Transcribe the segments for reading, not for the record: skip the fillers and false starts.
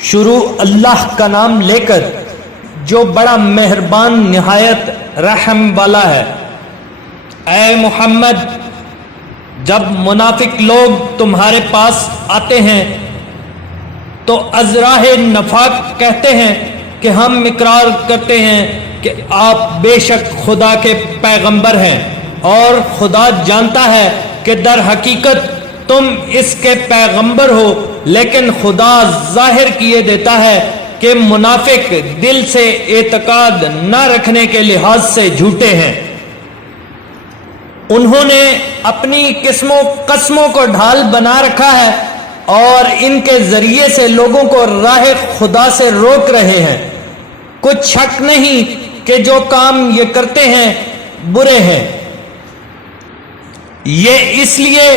شروع اللہ کا نام لے کر جو بڑا مہربان نہایت رحم والا ہے۔ اے محمد، جب منافق لوگ تمہارے پاس آتے ہیں تو از راہ نفاق کہتے ہیں کہ ہم اقرار کرتے ہیں کہ آپ بے شک خدا کے پیغمبر ہیں، اور خدا جانتا ہے کہ در حقیقت تم اس کے پیغمبر ہو، لیکن خدا ظاہر کیے دیتا ہے کہ منافق دل سے اعتقاد نہ رکھنے کے لحاظ سے جھوٹے ہیں۔ انہوں نے اپنی قسموں کو ڈھال بنا رکھا ہے اور ان کے ذریعے سے لوگوں کو راہ خدا سے روک رہے ہیں۔ کچھ شک نہیں کہ جو کام یہ کرتے ہیں برے ہیں۔ یہ اس لیے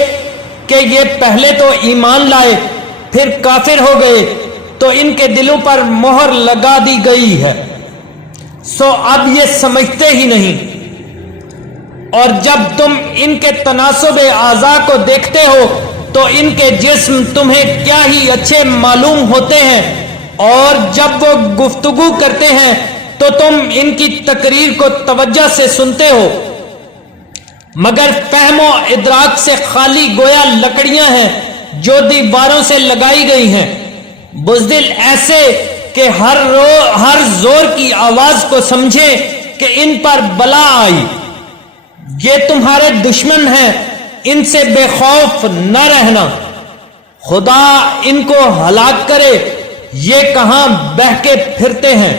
کہ یہ پہلے تو ایمان لائے پھر کافر ہو گئے تو ان کے دلوں پر مہر لگا دی گئی ہے، سو اب یہ سمجھتے ہی نہیں۔ اور جب تم ان کے تناسب اعضاء کو دیکھتے ہو تو ان کے جسم تمہیں کیا ہی اچھے معلوم ہوتے ہیں، اور جب وہ گفتگو کرتے ہیں تو تم ان کی تقریر کو توجہ سے سنتے ہو، مگر فہم و ادراک سے خالی گویا لکڑیاں ہیں جو دیواروں سے لگائی گئی ہیں۔ بزدل ایسے کہ ہر زور کی آواز کو سمجھے کہ ان پر بلا آئی۔ یہ تمہارے دشمن ہیں، ان سے بے خوف نہ رہنا۔ خدا ان کو ہلاک کرے، یہ کہاں بہکے پھرتے ہیں۔